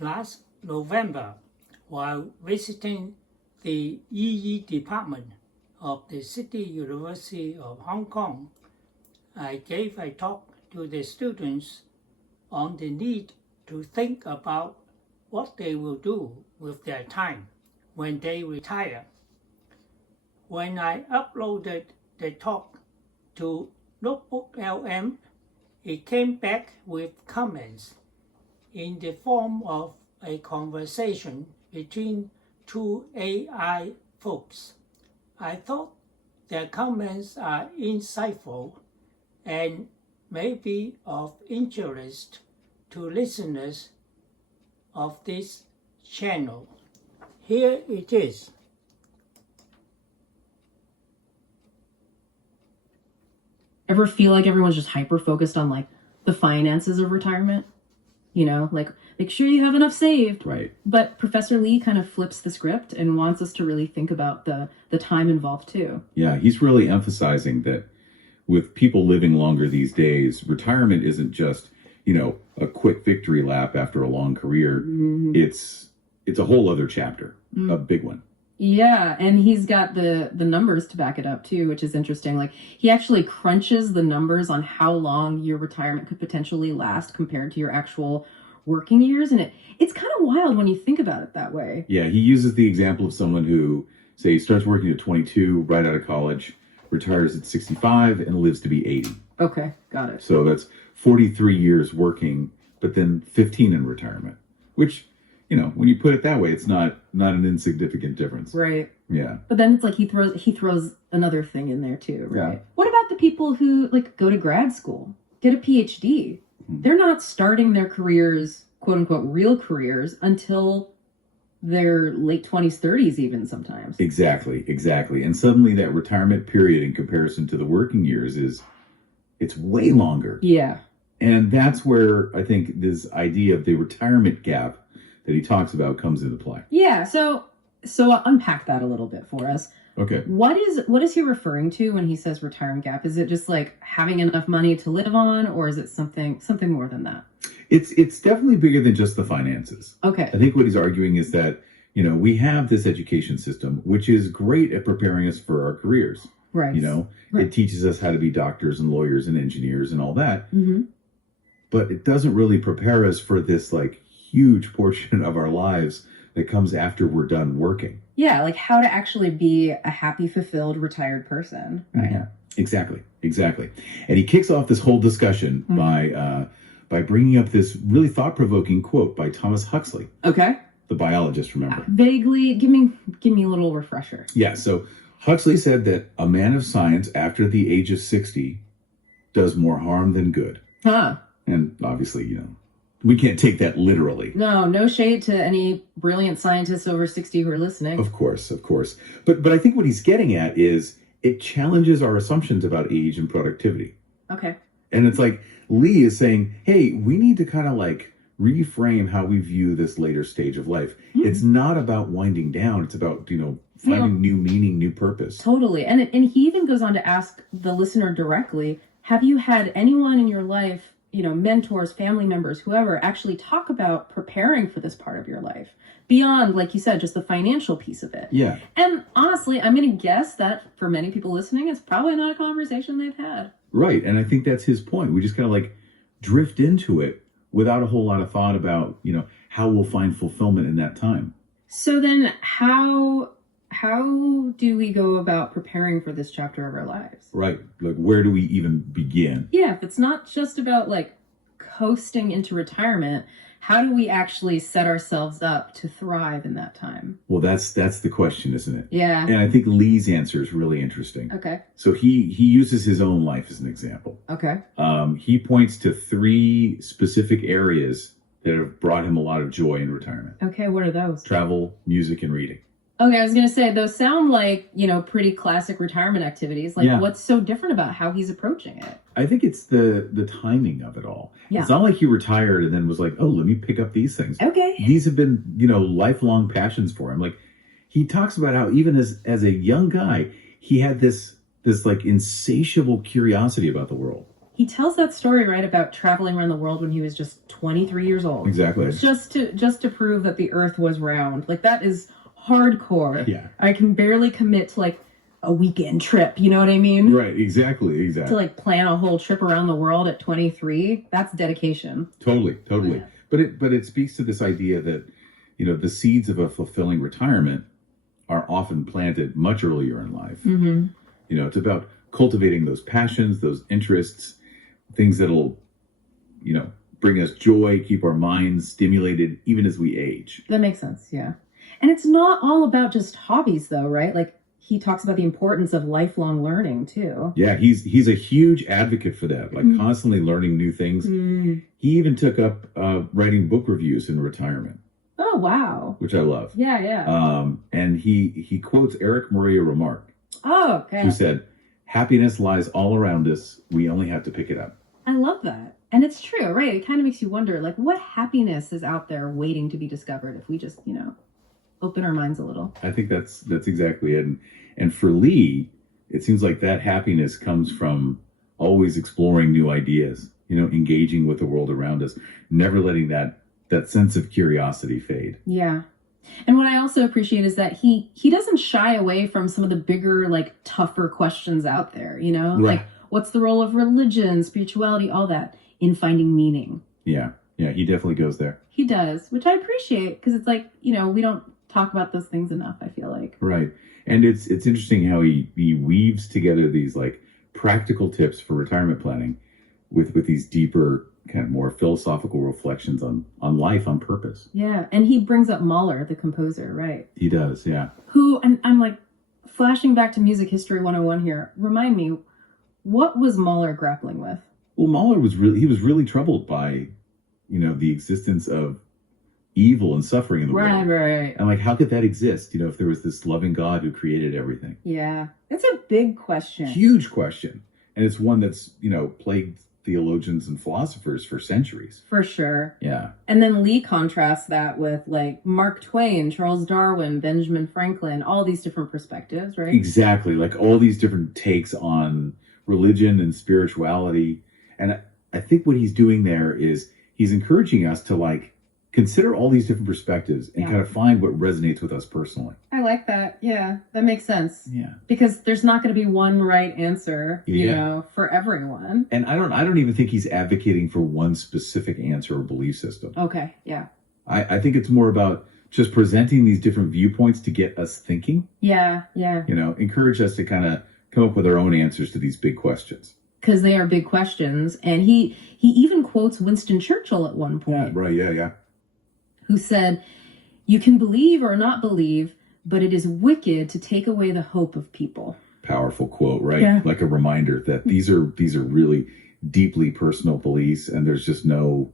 Last November, while visiting the EE department of the City University of Hong Kong, I gave a talk to the students on the need to think about what they will do with their time when they retire. When I uploaded the talk to Notebook LM, it came back with comments in the form of a conversation between two AI folks. I thought their comments are insightful and may be of interest to listeners of this channel. Here it is. Ever feel like everyone's just hyper focused on like the finances of retirement? You know, like make sure you have enough saved. Right. But Professor Lee kind of flips the script and wants us to really think about the time involved too. Yeah, he's really emphasizing that with people living longer these days, retirement isn't just, a quick victory lap after a long career. Mm-hmm. It's a whole other chapter, a big one. Yeah, and he's got the numbers to back it up too, which is interesting. Like he actually crunches the numbers on how long your retirement could potentially last compared to your actual working years, and it's kind of wild when you think about it that way. Yeah, he uses the example of someone who, say, starts working at 22, right out of college, retires at 65, and lives to be 80. Okay, got it. So that's 43 years working, but then 15 in retirement, which, when you put it that way, it's not an insignificant difference. Right. Yeah. But then it's like he throws another thing in there too, right? Yeah. What about the people who like go to grad school, get a PhD? Mm-hmm. They're not starting their careers, quote unquote, real careers until their late 20s, 30s even sometimes. Exactly. And suddenly that retirement period in comparison to the working years it's way longer. Yeah. And that's where I think this idea of the retirement gap that he talks about comes into play. Yeah, so I'll unpack that a little bit for us. Okay. What is he referring to when he says retirement gap? Is it just like having enough money to live on, or is it something more than that? It's definitely bigger than just the finances. Okay. I think what he's arguing is that, we have this education system, which is great at preparing us for our careers. Right. Right. It teaches us how to be doctors and lawyers and engineers and all that. Mm-hmm. But it doesn't really prepare us for this like huge portion of our lives that comes after we're done working. Yeah, like how to actually be a happy, fulfilled, retired person. Right. Mm-hmm. Exactly. And he kicks off this whole discussion by bringing up this really thought-provoking quote by Thomas Huxley. Okay. The biologist, remember? Vaguely, give me a little refresher. Yeah, so Huxley said that a man of science after the age of 60 does more harm than good. Huh. And obviously, we can't take that literally. No shade to any brilliant scientists over 60 who are listening. Of course. But I think what he's getting at is it challenges our assumptions about age and productivity. Okay. And it's like Lee is saying, hey, we need to kind of like reframe how we view this later stage of life. Mm-hmm. It's not about winding down. It's about, finding new meaning, new purpose. Totally. And he even goes on to ask the listener directly, have you had anyone in your life, mentors, family members, whoever, actually talk about preparing for this part of your life beyond, like you said, just the financial piece of it? Yeah. And honestly, I'm going to guess that for many people listening, it's probably not a conversation they've had. Right. And I think that's his point. We just kind of like drift into it without a whole lot of thought about, how we'll find fulfillment in that time. So then how do we go about preparing for this chapter of our lives? Right. Like, where do we even begin? Yeah, if it's not just about like coasting into retirement, how do we actually set ourselves up to thrive in that time? Well, that's the question, isn't it? Yeah. And I think Lee's answer is really interesting. Okay. So he uses his own life as an example. Okay. He points to 3 specific areas that have brought him a lot of joy in retirement. Okay, what are those? Travel, music, and reading. Okay, I was going to say, those sound like, pretty classic retirement activities. Like, What's so different about how he's approaching it? I think it's the timing of it all. Yeah. It's not like he retired and then was like, oh, let me pick up these things. Okay. These have been, lifelong passions for him. Like, he talks about how even as a young guy, he had this like insatiable curiosity about the world. he tells that story, right, about traveling around the world when he was just 23 years old. Exactly. Just to prove that the earth was round. Like, that is hardcore. Yeah. I can barely commit to like a weekend trip, you know what I mean? Right. Exactly. To like plan a whole trip around the world at 23, that's dedication. Totally. Yeah. But it speaks to this idea that, the seeds of a fulfilling retirement are often planted much earlier in life. Mm-hmm. It's about cultivating those passions, those interests, things that'll, bring us joy, keep our minds stimulated even as we age. That makes sense, yeah. And it's not all about just hobbies, though, right? Like, he talks about the importance of lifelong learning, too. Yeah, he's a huge advocate for that, like constantly learning new things. He even took up writing book reviews in retirement. Oh, wow. Which I love. Yeah. And he quotes Eric Maria Remarque, Oh, okay. who said, "Happiness lies all around us. We only have to pick it up." I love that. And it's true, right? It kind of makes you wonder, like, what happiness is out there waiting to be discovered if we just, open our minds a little. I think that's exactly it. And for Lee, it seems like that happiness comes from always exploring new ideas, engaging with the world around us, never letting that sense of curiosity fade. Yeah. And what I also appreciate is that he doesn't shy away from some of the bigger, like, tougher questions out there, Right. Like, what's the role of religion, spirituality, all that in finding meaning? Yeah, he definitely goes there. He does, which I appreciate, because it's like, we don't talk about those things enough, I feel like. Right. And it's interesting how he weaves together these like practical tips for retirement planning with these deeper, kind of more philosophical reflections on life, on purpose. Yeah. And he brings up Mahler, the composer, right? He does, yeah. Who, and I'm like flashing back to Music History 101 here. Remind me, what was Mahler grappling with? Well, Mahler was really troubled by, the existence of evil and suffering in the world. Right. And like, how could that exist? If there was this loving God who created everything. Yeah. It's a big question. Huge question. And it's one that's, plagued theologians and philosophers for centuries. For sure. Yeah. And then Lee contrasts that with like Mark Twain, Charles Darwin, Benjamin Franklin, all these different perspectives, right? Exactly. Like all these different takes on religion and spirituality. And I think what he's doing there is he's encouraging us to like consider all these different perspectives and kind of find what resonates with us personally. I like that. Yeah, that makes sense. Yeah. Because there's not going to be one right answer, for everyone. And I don't even think he's advocating for one specific answer or belief system. Okay, yeah. I think it's more about just presenting these different viewpoints to get us thinking. Yeah. Encourage us to kind of come up with our own answers to these big questions. Because they are big questions. And he even quotes Winston Churchill at one point. Right, yeah. Who said, "You can believe or not believe, but it is wicked to take away the hope of people." Powerful quote, right? Yeah. Like a reminder that these are really deeply personal beliefs, and there's just no,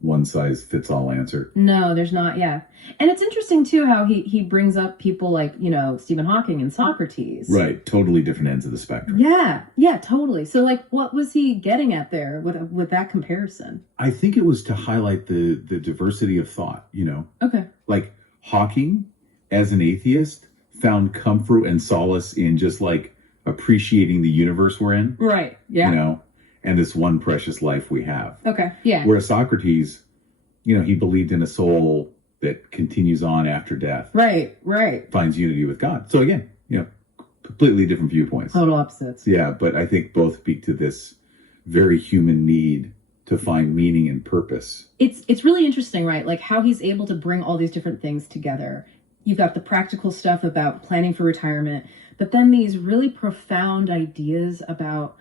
one size fits all answer. No, there's not. Yeah. And it's interesting too how he brings up people like, Stephen Hawking and Socrates. Right. Totally different ends of the spectrum. Yeah, totally. So like, what was he getting at there with that comparison? I think it was to highlight the diversity of thought, Okay. Like Hawking, as an atheist, found comfort and solace in just like appreciating the universe we're in. Right. Yeah. And this one precious life we have. Okay. Yeah. Whereas Socrates, he believed in a soul that continues on after death. Right. Finds unity with God. So again, completely different viewpoints. Total opposites. Yeah, but I think both speak to this very human need to find meaning and purpose. It's really interesting, right? Like how he's able to bring all these different things together. You've got the practical stuff about planning for retirement, but then these really profound ideas about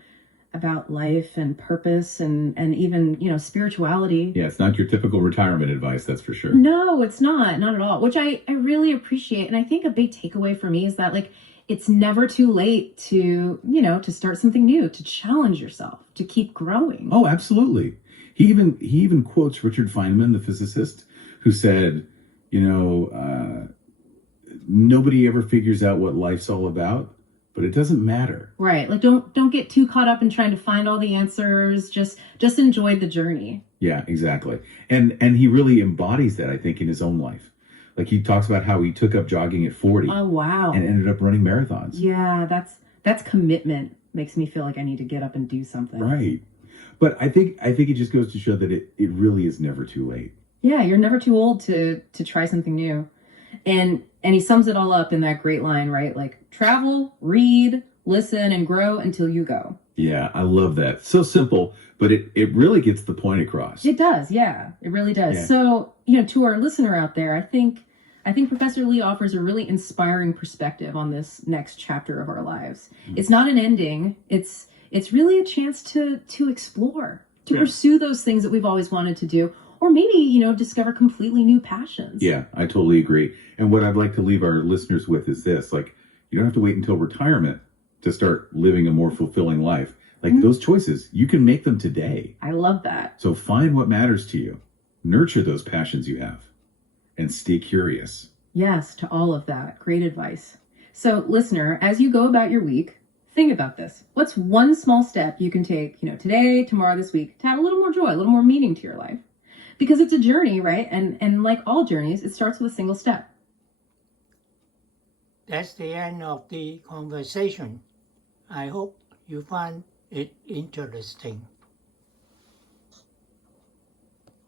life and purpose and even, spirituality. Yeah, it's not your typical retirement advice, that's for sure. No, it's not at all, which I really appreciate. And I think a big takeaway for me is that like, it's never too late to, to start something new, to challenge yourself, to keep growing. Oh, absolutely. He even quotes Richard Feynman, the physicist, who said, nobody ever figures out what life's all about, but it doesn't matter. Right. Like don't get too caught up in trying to find all the answers. Just enjoy the journey. Yeah, exactly. And he really embodies that, I think, in his own life. Like he talks about how he took up jogging at 40. Oh, wow. And ended up running marathons. Yeah, that's commitment, makes me feel like I need to get up and do something. Right. But I think it just goes to show that it really is never too late. Yeah, you're never too old to try something new. And he sums it all up in that great line, right? Like, travel, read, listen, and grow until you go. Yeah, I love that. So simple, but it really gets the point across. It does, yeah. It really does. Yeah. So, to our listener out there, I think Professor Lee offers a really inspiring perspective on this next chapter of our lives. It's not an ending. It's really a chance to explore, to pursue those things that we've always wanted to do, or maybe, discover completely new passions. Yeah, I totally agree. And what I'd like to leave our listeners with is this, like, you don't have to wait until retirement to start living a more fulfilling life. Like, those choices, you can make them today. I love that. So find what matters to you. Nurture those passions you have. And stay curious. Yes, to all of that. Great advice. So, listener, as you go about your week, think about this. What's one small step you can take, today, tomorrow, this week, to add a little more joy, a little more meaning to your life? Because it's a journey, right? And like all journeys, it starts with a single step. That's the end of the conversation. I hope you find it interesting.